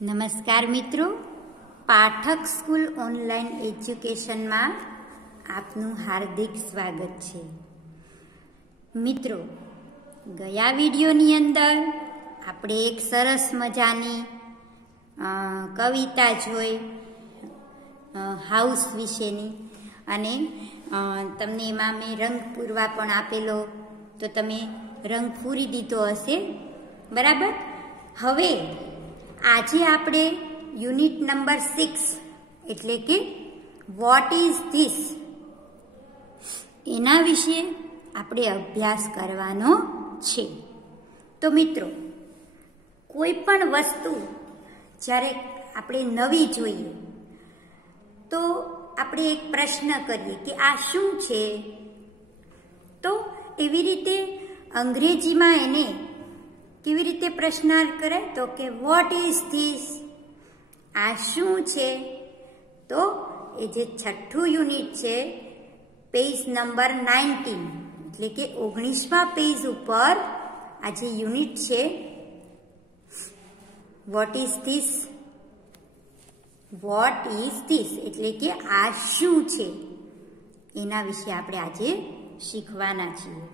નમસ્કાર મિત્રો, Pathak school online એજ્યુકેશનમાં આપનું હાર્દિક સ્વાગત છે. મિત્રો, ગયા વિડીયોની અંદર આપણે એક સરસ મજાની કવિતા જોઈ હાઉસ વિશેની, અને તમને એમાં મેં રંગ પૂરવા પણ આપેલો, તો તમે રંગ પૂરી દીધો હશે, બરાબર. હવે આજે આપણે યુનિટ નંબર 6 એટલે કે વોટ ઇઝ ધીસ એના વિશે આપણે અભ્યાસ કરવાનો છે. તો મિત્રો, કોઈ પણ વસ્તુ જ્યારે આપણે નવી જોઈએ તો આપણે એક પ્રશ્ન કરીએ કે આ શું છે. તો એવી રીતે અંગ્રેજીમાં એને કેવી રીતે પ્રશ્નાર્થ કરે તો કે વોટ ઇઝ ધીસ, આ શું છે. તો એ જે છઠ્ઠું યુનિટ છે, પેજ નંબર 19 એટલે કે 19મા પેજ ઉપર આ જે યુનિટ છે vote is this, vote is this એટલે કે આ શું છે, એના વિશે આપણે આજે શીખવાના છીએ.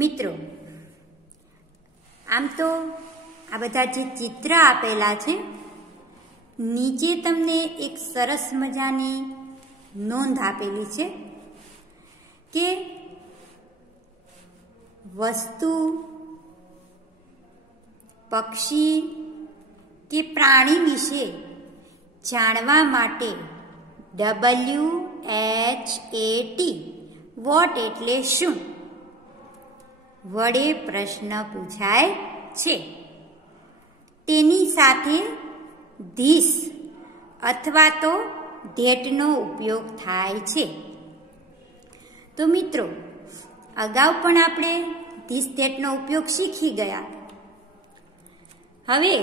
મિત્રો, આમ તો આ બધા જે ચિત્ર આપેલા છે, નીચે તમને એક સરસ મજાની નોંધ આપેલી છે કે વસ્તુ, પક્ષી કે પ્રાણી વિશે જાણવા માટે WHAT વોટ એટલે શું વડે પ્રશ્ન પૂછાય છે. તેની સાથે ધીસ અથવા તો ધેટનો ઉપયોગ થાય છે. તો મિત્રો, અગાઉ પણ આપણે ધીસ ધેટનો ઉપયોગ શીખી ગયા. હવે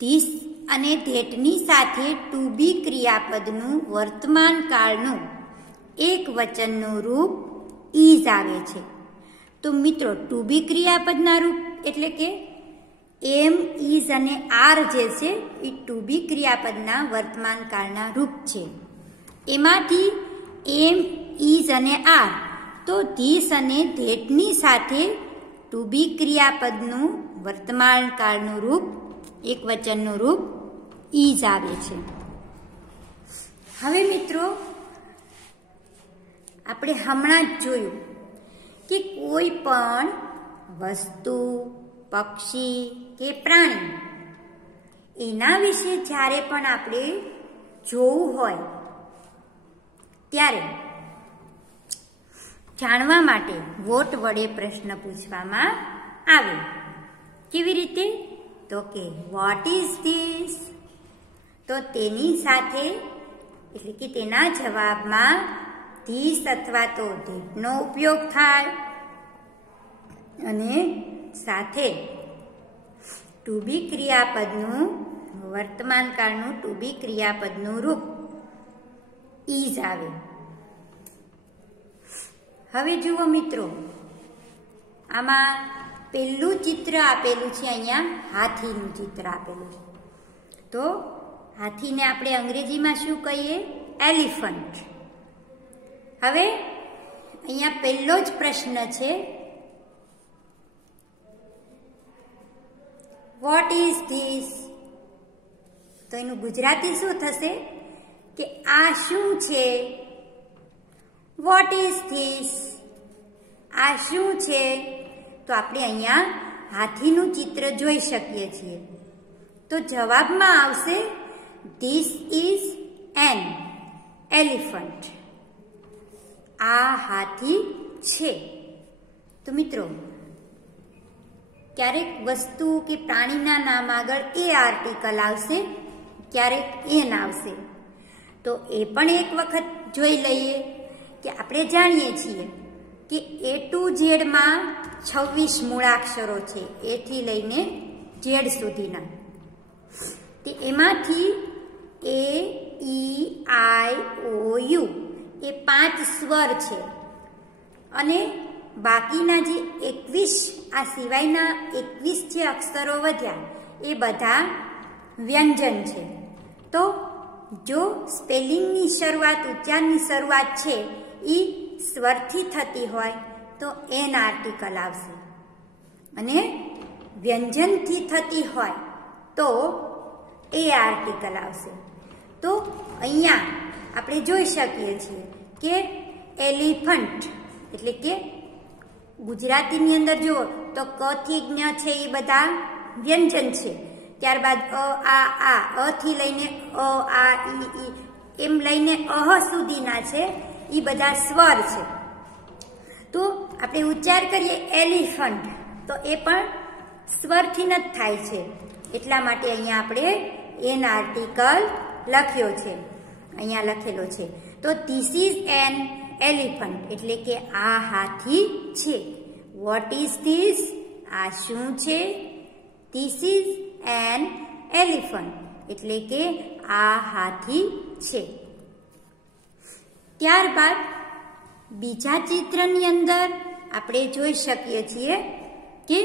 ધીસ અને ધેટની સાથે ટુ બી ક્રિયાપદનું વર્તમાન કાળનું એક વચનનું રૂપ ઇઝ આવે છે. તો મિત્રો, ટુ બી ક્રિયાપદના રૂપ એટલે કે એમ, ઇઝ અને આર જે છે એ ટુ બી ક્રિયાપદના વર્તમાન કાળના રૂપ છે. એમાંથી એમ, ઇઝ અને આર, તો ધીસ અને ધેટની સાથે ટુ બી ક્રિયાપદનું વર્તમાન કાળનું રૂપ, એક વચનનું રૂપ ઇઝ આવે છે. હવે મિત્રો, આપણે હમણાં જ જોયું કે કોઈ પણ વસ્તુ, પક્ષી કે પ્રાણી એના વિશે જ્યારે પણ આપણે જોવું હોય ત્યારે જાણવા માટે વોટ વડે પ્રશ્ન પૂછવામાં આવે. કેવી રીતે તો કે વોટ ઇઝ ધીસ, તો તેની સાથે એટલે કે તેના જવાબમાં ધીસ અથવા તો ધેટનો ઉપયોગ થાય અને સાથે ટુ બી ક્રિયાપદનું વર્તમાન કાળનું ટુ બી ક્રિયાપદનું રૂપ ઇઝ આવે. હવે જુઓ મિત્રો, આમાં પહેલું ચિત્ર આપેલું છે, અહીંયા હાથીનું ચિત્ર આપેલું છે. તો હાથીને આપણે અંગ્રેજીમાં શું કહીએ? એલિફન્ટ. હવે અહીંયા પહેલો જ પ્રશ્ન છે, વોટ ઇઝ ધીસ. તો એનું ગુજરાતી શું થશે કે આ શું છે? વોટ ઇઝ ધીસ, આ શું છે? તો આપણે અહીંયા હાથીનું ચિત્ર જોઈ શકીએ છીએ. તો જવાબમાં આવશે ધીસ ઇઝ એન એલિફન્ટ, આ હાથી છે. તો મિત્રો, ક્યારેક વસ્તુ કે પ્રાણીના નામ આગળ એ આર્ટિકલ આવશે, ક્યારેક એન આવશે. તો એ પણ એક વખત જોઈ લઈએ કે આપણે જાણીએ છીએ કે A to Z માં 26 મૂળાક્ષરો છે, એથી લઈને ઝેડ સુધીના. તે એમાંથી A, E, I, O, U એ 5 સ્વર છે, અને બાકીના જે 21 આ સિવાયના 21 જે અક્ષરો વધ્યા એ બધા વ્યંજન છે. તો જો સ્પેલિંગની શરૂઆત, ઉચ્ચારની શરૂઆત છે એ સ્વરથી થતી હોય તો એન આર્ટિકલ આવશે, અને વ્યંજનથી થતી હોય તો એ આર્ટિકલ આવશે. તો અહીંયા આપણે જોઈ શકીએ છીએ કે એલિફન્ટ એટલે કે ગુજરાતીની અંદર જુઓ તો ક થી જ્ઞ છે એ બધા વ્યંજન છે. ત્યારબાદ અ થી લઈને આ ઈ એમ લઈને અહ સુધીના છે એ બધા સ્વર છે. તો આપણે ઉચ્ચાર કરીએ એલિફન્ટ તો એ પણ સ્વરથી જ થાય છે. એટલા માટે અહીંયા આપણે એન આર્ટિકલ લખ્યો છે, અહીંયા લખેલો છે. તો ધીસ ઇઝ એન એલિફન્ટ એટલે કે આ હાથી છે. Vote is this? આ શું છે? ધીસ ઇઝ એન એલિફન્ટ એટલે કે આ હાથી છે. ત્યારબાદ બીજા ચિત્રની અંદર આપણે જોઈ શકીએ છીએ કે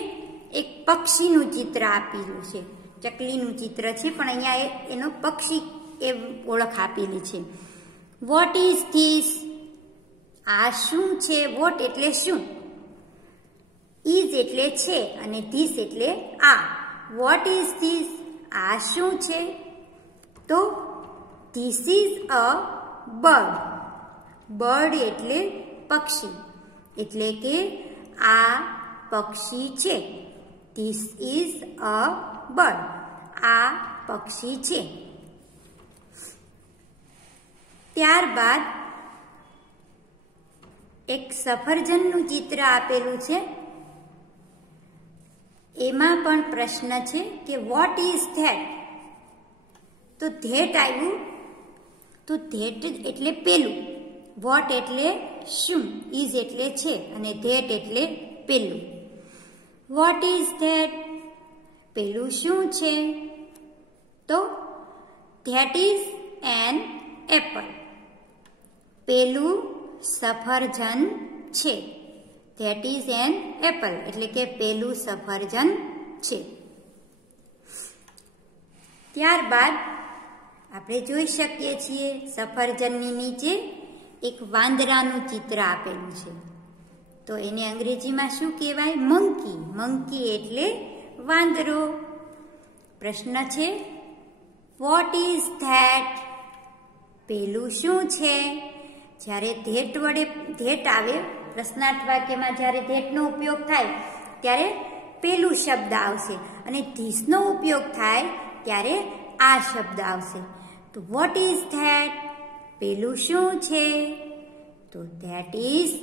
એક પક્ષીનું ચિત્ર આપેલું છે. ચકલીનું ચિત્ર છે પણ અહીંયા એનો પક્ષી એ ઓળખ આપેલી છે. Vote is this? આ શું છે? વોટ એટલે શું, ઇઝ એટલે છે અને ધીસ એટલે આ. Vote is this? આ શું છે? તો this is a bird. Bird એટલે પક્ષી એટલે કે આ પક્ષી છે. This is a bird. આ પક્ષી છે. ત્યારબાદ એક સફરજનનું ચિત્ર આપેલું છે. એમાં પણ પ્રશ્ન છે કે વોટ ઇઝ ધેટ? તો ધેટ આવ્યું તો ધેટ એટલે પેલું, વોટ એટલે શું, ઇઝ એટલે છે અને ધેટ એટલે પેલું. Vote is that? પેલું શું છે? તો ધેટ ઇઝ એન એપલ. પેલું સફરજન છે. ધેટ ઇઝ એન એપલ એટલે કે પેલું સફરજન છે. ત્યારબાદ આપણે જોઈ શકીએ છીએ સફરજનની નીચે એક વાંદરાનું ચિત્ર આપેલું છે. તો એને અંગ્રેજીમાં શું કહેવાય? મંકી. મંકી એટલે વાંદરો. પ્રશ્ન છે વોટ ઇઝ ધેટ? પેલું શું છે? જ્યારે ધેટ વડે ધેટ આવે, પ્રશ્નાર્થ વાક્યમાં જ્યારે ધેટનો ઉપયોગ થાય ત્યારે પેલું શબ્દ આવશે અને ધીસનો ઉપયોગ થાય ત્યારે આ શબ્દ આવશે. તો વોટ ઇઝ ધેટ? પેલું શું છે? તો ધેટ ઇઝ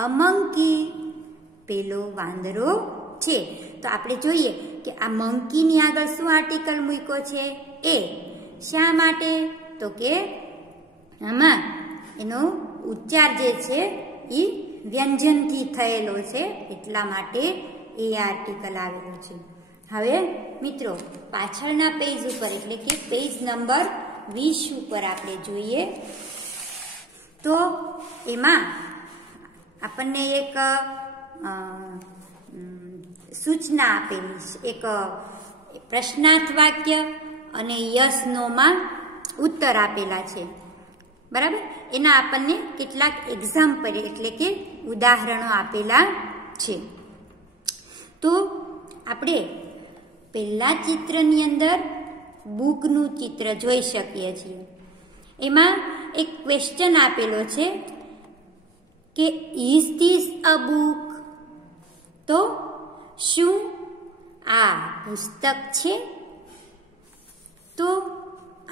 અ મંકી. પેલો વાંદરો છે. તો આપણે જોઈએ કે આ મંકીની આગળ શું આર્ટિકલ મૂક્યો છે? એ. શા માટે? તો કે આમાં એનો ઉચ્ચાર જે છે એ વ્યંજનથી થયેલો છે એટલા માટે એ આર્ટિકલ આવેલો છે. હવે મિત્રો પાછળના પેજ ઉપર એટલે કે પેજ નંબર 20 ઉપર આપણે જોઈએ તો એમાં આપણને એક સૂચના આપેલી છે, એક પ્રશ્નાર્થ વાક્ય અને યસ નોમાં ઉત્તર આપેલા છે. બરાબર, એના આપણને કેટલાક એક્ઝામ્પલ એટલે કે ઉદાહરણો આપેલા છે. તો આપણે પહેલા ચિત્રની અંદર બુકનું ચિત્ર જોઈ શકીએ છીએ. એમાં એક ક્વેશ્ચન આપેલો છે કે ઇઝ ધીસ અ બુક? તો શું આ પુસ્તક છે? તો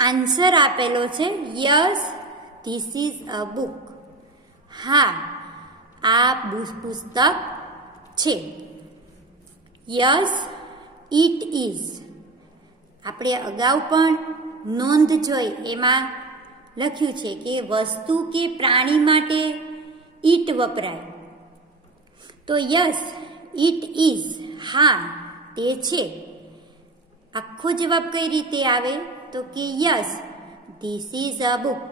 આન્સર આપેલો છે yes this is a book. હા, આ પુસ્તક છે. Yes it is. આપણે અગાઉ પણ નોંધ જોઈ એમાં લખ્યું છે કે વસ્તુ કે પ્રાણી માટે ઇટ વપરાય. તો યસ ઇટ ઇઝ. હા, તે છે. આખો જવાબ કઈ રીતે આવે? તો કે yes this is a book.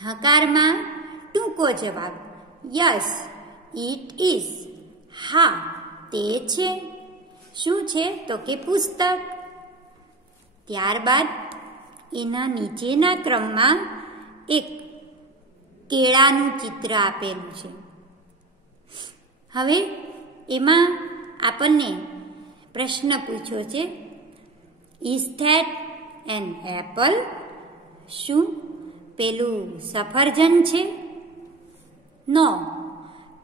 હકારમાં ટૂંકો જવાબ યસ ઇટ ઇઝ. હા, તે છે. શું છે તો કે પુસ્તક. ત્યારબાદ એના નીચેના ક્રમમાં એક કેળાનું ચિત્ર આપેલું છે. હવે એમાં આપણને પ્રશ્ન પૂછ્યો છે, ઇઝ ધેટ એન એપલ? શું પેલું સફરજન છે? No,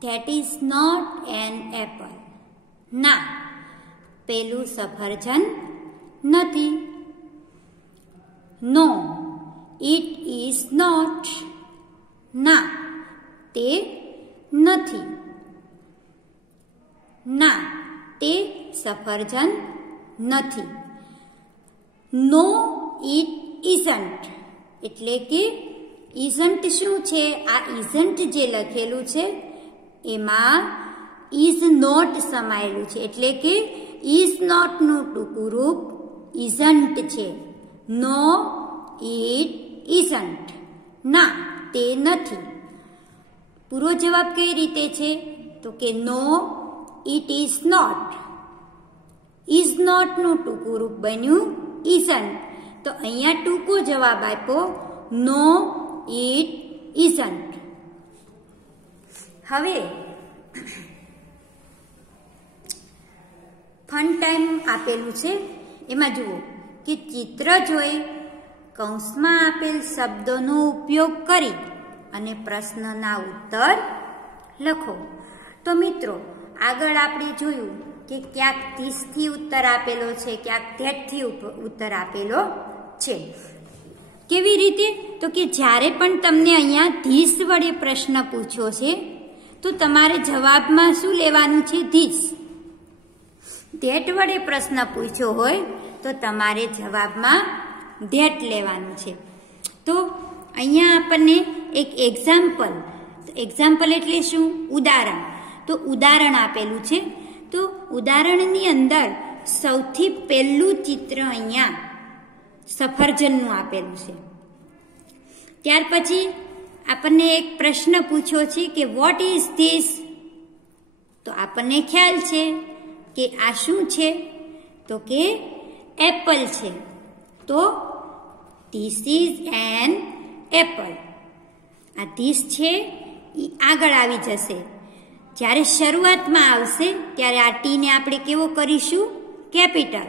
that is not an apple. ના, પેલું સફરજન નથી. No, it is not. ના, તે નથી. ના, તે સફરજન નથી. No, it isn't. એટલે કે ઇઝન્ટ શું છે? આ ઇઝન્ટ જે લખેલું છે એમાં ઇઝ નોટ સમાયેલું છે. એટલે કે ઇઝ નોટનું ટૂંકું રૂપ ઇઝન્ટ છે. નો, ઇટ ઇઝન્ટ. ના, તે નથી. પૂરો જવાબ કઈ રીતે છે તો કે નો, ઇટ ઇઝ નોટ. ઇઝ નોટનું ટૂંકું રૂપ બન્યું ઇઝન્ટ. તો અહીંયા ટૂંકો જવાબ આપ્યો નો, ઇટ ઇઝન્ટ. હવે ફન ટાઈમ આપેલું છે. એમાં જુઓ કે ચિત્ર જોઈ કૌંસમાં આપેલ શબ્દોનો ઉપયોગ કરી અને પ્રશ્નના ઉત્તર લખો. તો મિત્રો આગળ આપણે જોયું કે ક્યાંક 30 થી ઉત્તર આપેલો છે, ક્યાંક 30 થી ઉત્તર આપેલો છે. કેવી રીતે તો કે જ્યારે પણ તમને અહીંયા 30 વડે પ્રશ્ન પૂછ્યો છે તો તમારે જવાબમાં શું લેવાનું છે? ધીસ. ધેટ વડે પ્રશ્ન પૂછ્યો હોય તો તમારે જવાબમાં ધેટ લેવાનું છે. તો અહીંયા આપણને એક એક્ઝામ્પલ એટલે શું? ઉદાહરણ. તો ઉદાહરણ આપેલું છે. તો ઉદાહરણની અંદર સૌથી પહેલું ચિત્ર અહીંયા સફરજનનું આપેલું છે. ત્યાર પછી આપણને એક પ્રશ્ન પૂછ્યો છે કે વોટ ઇઝ ધીસ? તો આપણને ખ્યાલ છે કે આ શું છે તો કે એપલ છે. તો ધીસ ઇઝ એન એપલ. આ ધીસ છે એ આગળ આવી જશે. જ્યારે શરૂઆતમાં આવશે ત્યારે આ ટીને આપણે કેવો કરીશું? Capital.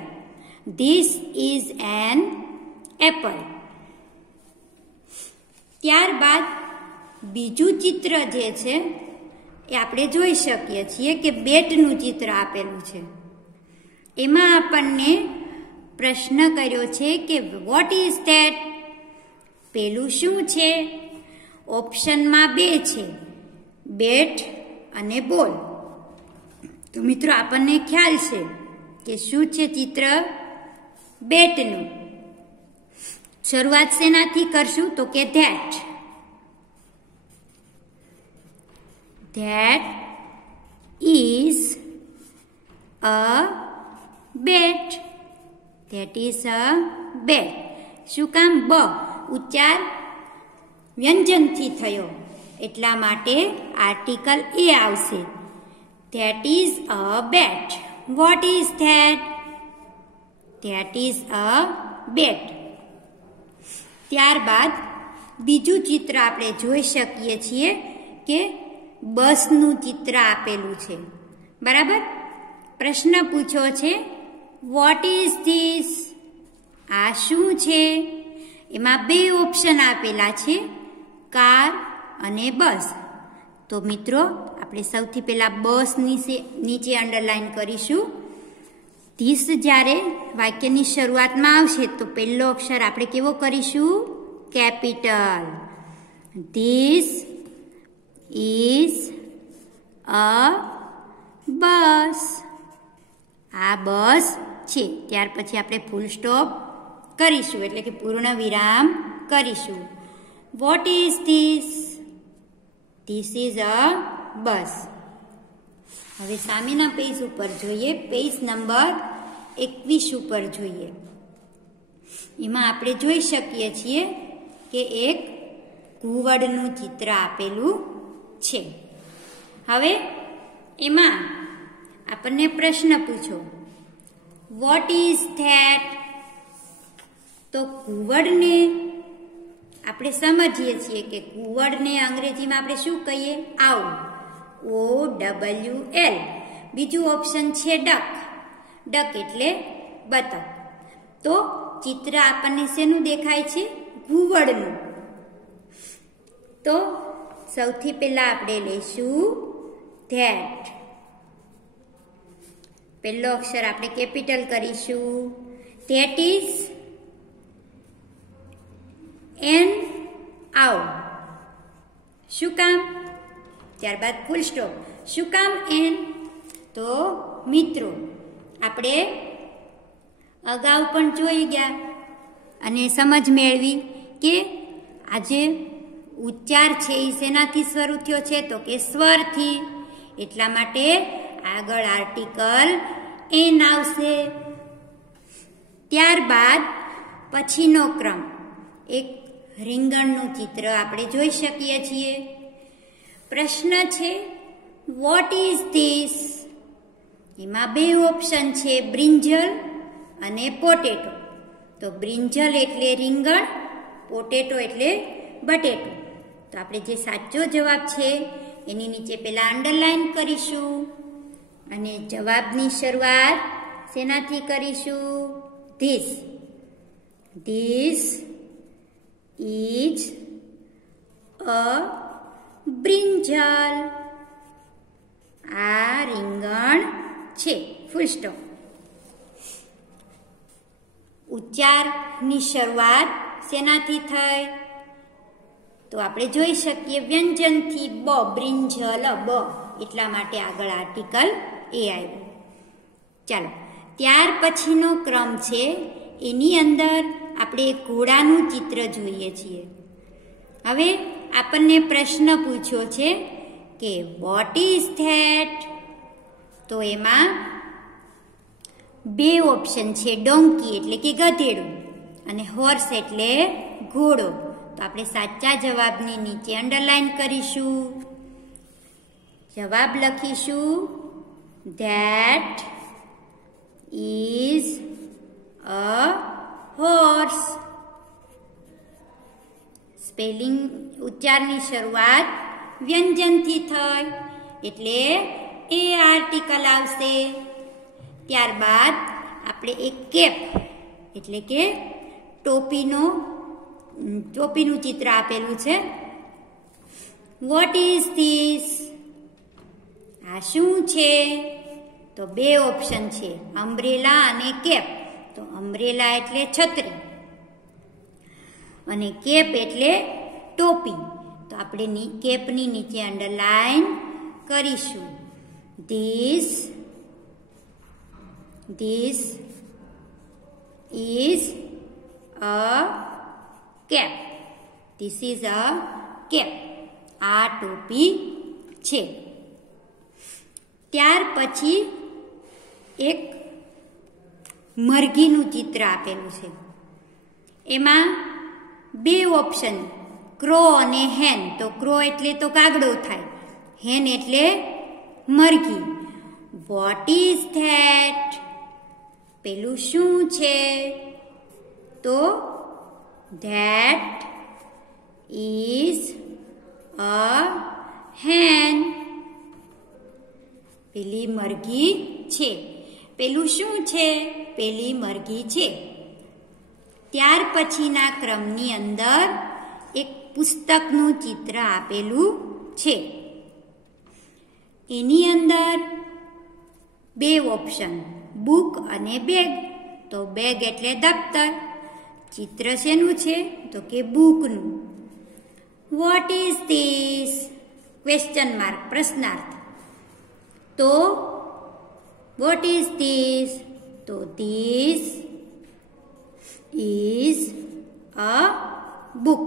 This is an apple. ત્યારબાદ બીજું ચિત્ર જે છે એ આપણે જોઈ શકીએ છીએ કે બેટનું ચિત્ર આપેલું છે. એમાં આપણને પ્રશ્ન કર્યો છે કે વોટ ઇઝ ધેટ? પેલું શું છે? ઓપ્શનમાં 2 છે, બેટ અને બોલ. તો મિત્રો આપણને ખ્યાલ છે કે શું છે ચિત્ર? બેટનું. શરૂઆત શેનાથી કરશું તો કે that. That is a bat. That is a bat. શું કામ? બ ઉચ્ચાર વ્યંજનથી થયો એટલા માટે આર્ટિકલ એ આવશે. That is a bat. What is that? That is a bat. ત્યારબાદ બીજું ચિત્ર આપણે જોઈ શકીએ છીએ કે બસનું ચિત્ર આપેલું છે. બરાબર? પ્રશ્ન પૂછ્યો છે વોટ ઇઝ ધીસ? આ શું છે? એમાં 2 ઓપ્શન આપેલા છે, કાર અને બસ. તો મિત્રો આપણે સૌથી પહેલા બસ નીચે અંડરલાઈન કરીશું. ધીસ જ્યારે વાક્યની શરૂઆતમાં આવશે તો પહેલો અક્ષર આપણે કેવો કરીશું? કેપિટલ. ધીસ ઇઝ અ બસ. આ બસ છે. ત્યાર પછી આપણે ફૂલ સ્ટોપ કરીશું એટલે કે પૂર્ણ વિરામ કરીશું. What is this? This is a bus. હવે સામેના પેજ ઉપર જોઈએ. પેજ નંબર 21 ઉપર જોઈએ. એમાં આપણે જોઈ શકીએ છીએ કે એક ઘુવડનું ચિત્ર આપેલું છે. હવે એમાં આપણને પ્રશ્ન પૂછો વોટ ઇઝ ધેટ? તો કુવડને આપણે સમજીએ છીએ કે કુવડને અંગ્રેજીમાં આપણે શું કહીએ? Owl, OWL. બીજું ઓપ્શન છે ડક. ડક એટલે બતક. તો ચિત્ર આપણને શેનું દેખાય છે? ઘુવડનું. તો સૌથી પહેલા આપણે લઈશું ધેટ. પહેલો અક્ષર આપણે કેપિટલ કરીશું. That is an owl. શું કામ? ત્યારબાદ ફૂલ સ્ટોપ. શું કામ એન? તો મિત્રો આપણે અગાઉ પણ જોઈ ગયા અને સમજ મેળવી કે આજે ઉચ્ચાર છે એ શેનાથી શરૂ થયો છે? તો કે સ્વરથી. એટલા માટે આગળ આર્ટિકલ એન આવશે. ત્યારબાદ પછીનો ક્રમ, એક રીંગણનું ચિત્ર આપણે જોઈ શકીએ છીએ. પ્રશ્ન છે વોટ ઇઝ ધીસ? એમાં બે ઓપ્શન છે, બ્રિંજલ અને પોટેટો. તો બ્રિંજલ એટલે રીંગણ, પોટેટો એટલે બટેટો. તો આપણે જે સાચો જવાબ છે એની નીચે પહેલા અંડરલાઈન કરીશું અને જવાબની શરૂઆત શેનાથી કરીશું? This. This is a brinjal. આ રીંગણ છે. Full stop. ઉચ્ચારની શરૂઆત શેનાથી થઈ? તો આપણે જોઈ શકીએ વ્યંજનથી. બ, બ્રિંજલ, બ. એટલા માટે આગળ આર્ટિકલ એ આવ્યું. ચાલો, ત્યાર પછીનો ક્રમ છે એની અંદર આપણે ઘોડાનું ચિત્ર જોઈએ છીએ. હવે આપણને પ્રશ્ન પૂછ્યો છે કે વોટ ઇઝ ધેટ? તો એમાં બે ઓપ્શન છે, ડોંકી એટલે કે ગધેડું અને હોર્સ એટલે ઘોડો. તો આપણે સાચા જવાબની નીચે અંડરલાઈન કરીશું. જવાબ લખીશું that is a horse. Spelling ઉચ્ચારની શરૂઆત વ્યંજનથી થઈ એટલે એ આર્ટિકલ આવશે. ત્યારબાદ આપણે એક કેપ એટલે કે ટોપીનું ચિત્ર આપેલું છે. Vote is this? આ શું છે? તો બે ઓપ્શન છે, અમ્બ્રેલા અને કેપ. તો અમ્બ્રેલા એટલે છત્રી અને કેપ એટલે ટોપી. તો આપણે કેપની નીચે અંડરલાઈન કરીશું. This is a cap. This is a cap. આ ટોપી છે. ત્યાર પછી એક મરઘીનું ચિત્ર આપેલું છે. એમાં બે ઓપ્શન, ક્રો અને હેન. તો ક્રો એટલે તો કાગડો થાય, હેન એટલે મરઘી. Vote is that? પેલું શું છે? તો ધેટ ઇઝ અ હેન. પેલી મરઘી છે. પેલું શું છે? પેલી મરઘી છે. ત્યાર પછીના ક્રમની અંદર એક પુસ્તકનું ચિત્ર આપેલું છે. એની અંદર બે ઓપ્શન, બુક અને બેગ. તો બેગ એટલે દફતર. ચિત્ર શેનું છે? તો કે બુકનું. What is this? Question mark, પ્રશ્નાર્થ. તો વોટ ઇઝ ધીસ? તો ધીસ ઇઝ અ બુક.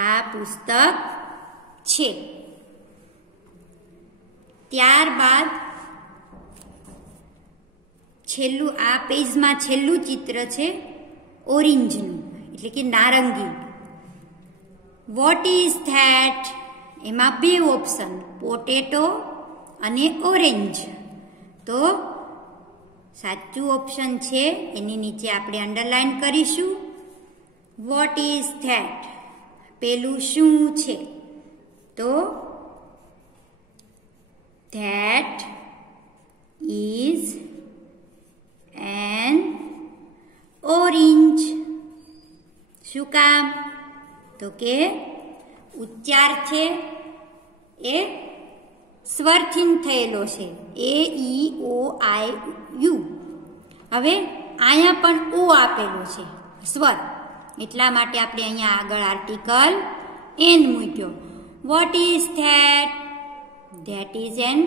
આ પુસ્તક છે. ત્યારબાદ છેલ્લું આ પેજમાં છેલ્લું ચિત્ર છે ઓરેન્જનું એટલે કે નારંગી. Vote is that? એમાં બે ઓપ્શન, પોટેટો અને ઓરેન્જ. તો સાચું ઓપ્શન છે એની નીચે આપણે અંડરલાઈન કરીશું. What is that? પેલું શું છે? તો ધેટ ઇઝ એન ઓરેન્જ. શું કામ? તો કે ઉચ્ચાર છે એ સ્વરથી થયેલો છે, AEOIU. હવે અહીંયા પણ ઓ આપેલો છે સ્વર, એટલા માટે આપણે અહીંયા આગળ આર્ટિકલ એન મૂક્યો. Vote is that? That is an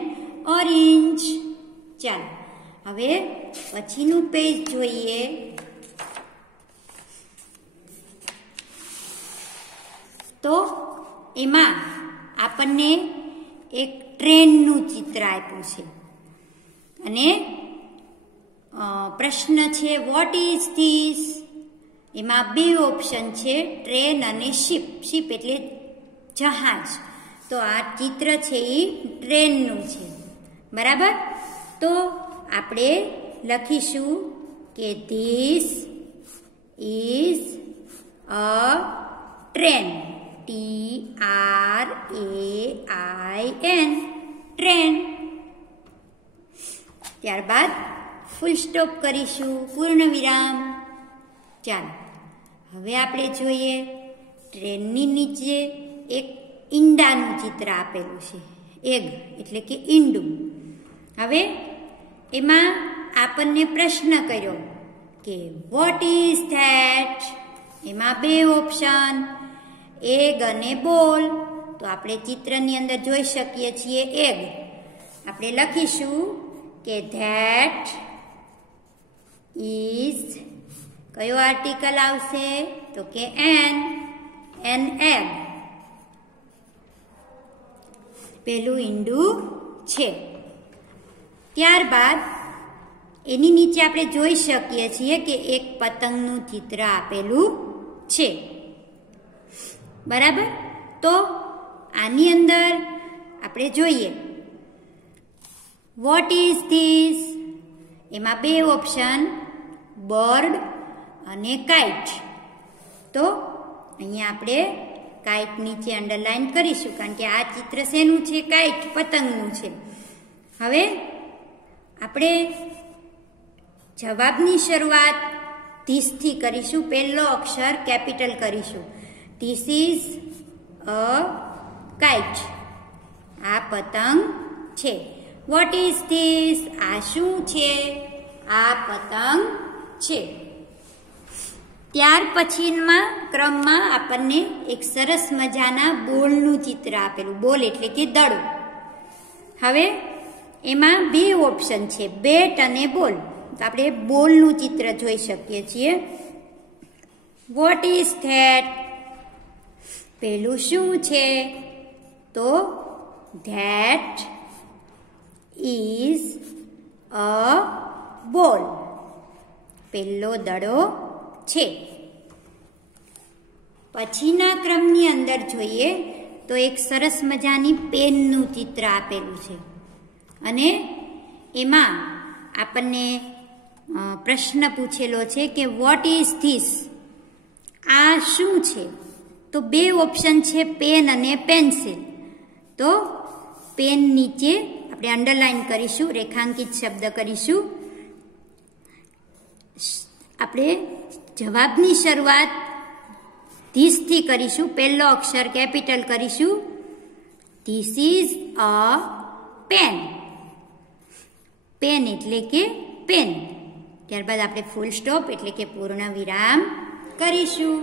orange. ચાલો હવે પછીનું પેજ જોઈએ. તો એમાં આપણને એક ટ્રેનનું ચિત્ર આપ્યું છે અને પ્રશ્ન છે વોટ ઇઝ ધીસ? એમાં બે ઓપ્શન છે, ટ્રેન અને શિપ. શિપ એટલે જહાજ. તો આ ચિત્ર છે એ ટ્રેનનું છે, બરાબર? તો આપણે લખીશું કે this is a train. TRAIN, train. ત્યારબાદ ફૂલ સ્ટોપ કરીશું, પૂર્ણ વિરામ. ચાલો હવે આપણે જોઈએ ટ્રેનની નીચે એક ઈંડાનું ચિત્ર આપેલું છે, એગ એટલે કે ઈંડું. હવે એમાં આપણને પ્રશ્ન કર્યો કે વોટ ઇઝ ધેટ? એમાં બે ઓપ્શન, એગ અને બોલ. તો આપણે ચિત્રની અંદર જોઈ શકીએ છીએ એગ. આપણે લખીશું કે ધેટ ઇઝ, કયો આર્ટિકલ આવશે? તો કે એન એગ. પેલું ઈંડું છે. ત્યારબાદ એની નીચે આપણે જોઈ શકીએ છીએ કે એક પતંગનું ચિત્ર આપેલું છે, બરાબર? તો આની અંદર આપણે જોઈએ વોટ ઇઝ ધીસ? એમાં બે ઓપ્શન, બર્ડ અને કાઇટ. તો અહીંયા આપણે કાઇટ નીચે અંડરલાઈન કરીશું, કારણ કે આ ચિત્ર શેનું છે? કાઇટ, પતંગનું છે. હવે આપણે જવાબની શરૂઆત ધીસથી કરીશું. પહેલો અક્ષર કેપિટલ કરીશું. This is a kite. આ પતંગ છે. Vote is this? આ શું છે? આ પતંગ છે. ત્યાર પછીના ક્રમમાં આપણને એક સરસ મજાના બોલનું ચિત્ર આપેલું. બોલ એટલે કે દડો. હવે એમાં બે ઓપ્શન છે, બેટ અને બોલ. તો આપણે બોલનું ચિત્ર જોઈ શકીએ છીએ. Vote is that? પેલું શું છે? તો ધેટ ઇઝ અ બોલ. પહેલો દડો છે. પછીના ક્રમની અંદર જોઈએ તો એક સરસ મજાની પેનનું ચિત્ર આપેલું છે અને એમાં આપણને પ્રશ્ન પૂછેલો છે કે વોટ ઇઝ ધીસ? આ શું છે? તો બે ઓપ્શન છે, પેન અને પેન્સિલ. તો પેન નીચે આપણે અંડરલાઈન કરીશું, રેખાંકિત શબ્દ કરીશું. આપણે જવાબની શરૂઆત ધીસથી કરીશું. પહેલો અક્ષર કેપિટલ કરીશું. This is a pen. Pen એટલે કે પેન. ત્યારબાદ આપણે ફૂલ સ્ટોપ એટલે કે પૂર્ણ વિરામ કરીશું.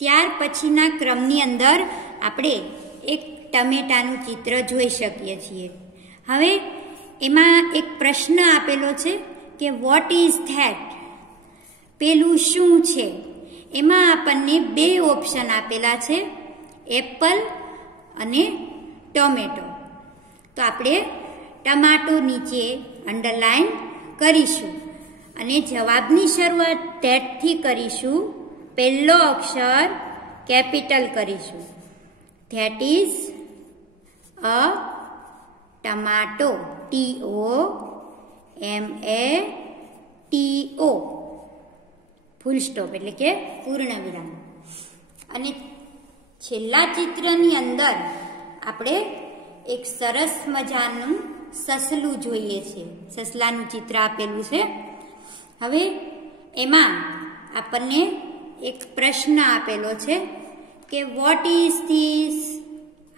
ત્યાર પછીના ક્રમની અંદર આપણે એક ટમેટાનું ચિત્ર જોઈ શકીએ છીએ. હવે એમાં એક પ્રશ્ન આપેલો છે કે વોટ ઇઝ ધેટ? પેલું શું છે? એમાં આપણને બે ઓપ્શન આપેલા છે, એપલ અને ટોમેટો. તો આપણે ટમાટો નીચે અંડરલાઈન કરીશું અને જવાબની શરૂઆત ધેટથી કરીશું. પહેલો અક્ષર કેપિટલ કરીશું. That is a ટમાટો. MATO full stop એટલે કે પૂર્ણ વિરામ. અને છેલ્લા ચિત્રની અંદર આપણે એક સરસ મજાનું સસલું જોઈએ છે. સસલાનું ચિત્ર આપેલું છે. હવે એમાં આપણને એક પ્રશ્ન આપેલો છે કે વોટ ઇઝ ધીસ?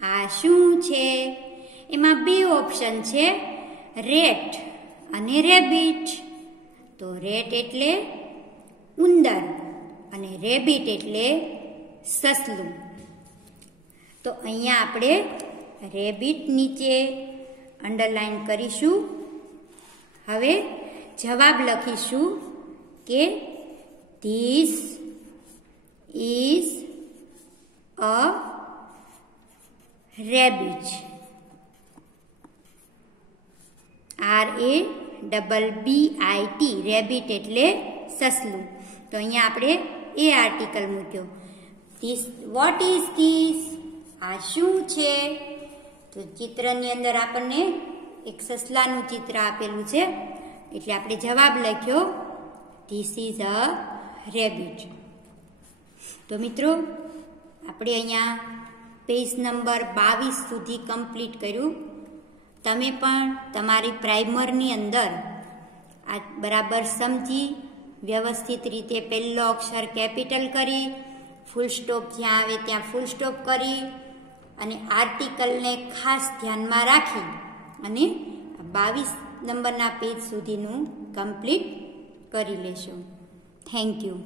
આ શું છે? એમાં બે ઓપ્શન છે, રેટ અને રેબિટ. તો રેટ એટલે ઉંદર અને રેબિટ એટલે સસલું. તો અહીંયા આપણે રેબિટ નીચે અંડરલાઈન કરીશું. હવે જવાબ લખીશું કે this is a rabbit. RABBIT rabbit એટલે સસલું. તો અહીંયા આપણે એ આર્ટિકલ મૂક્યો. This vote is this? આ શું છે? તો ચિત્રની અંદર આપણને એક સસલાનું ચિત્ર આપેલું છે એટલે આપણે જવાબ લખ્યો ધીસ ઇઝ અ રેબિટ. તો મિત્રો આપણે અહીંયા પેજ નંબર 22 સુધી કમ્પ્લીટ કર્યું. તમે પણ તમારી પ્રાઇમરની અંદર આ બરાબર સમજી વ્યવસ્થિત રીતે પહેલો અક્ષર કેપિટલ કરી, ફૂલ સ્ટોપ જ્યાં આવે ત્યાં ફૂલ સ્ટોપ કરી અને આર્ટિકલને ખાસ ધ્યાનમાં રાખી અને 22 નંબરના પેજ સુધીનું કમ્પ્લીટ કરી લેશો. Thank you.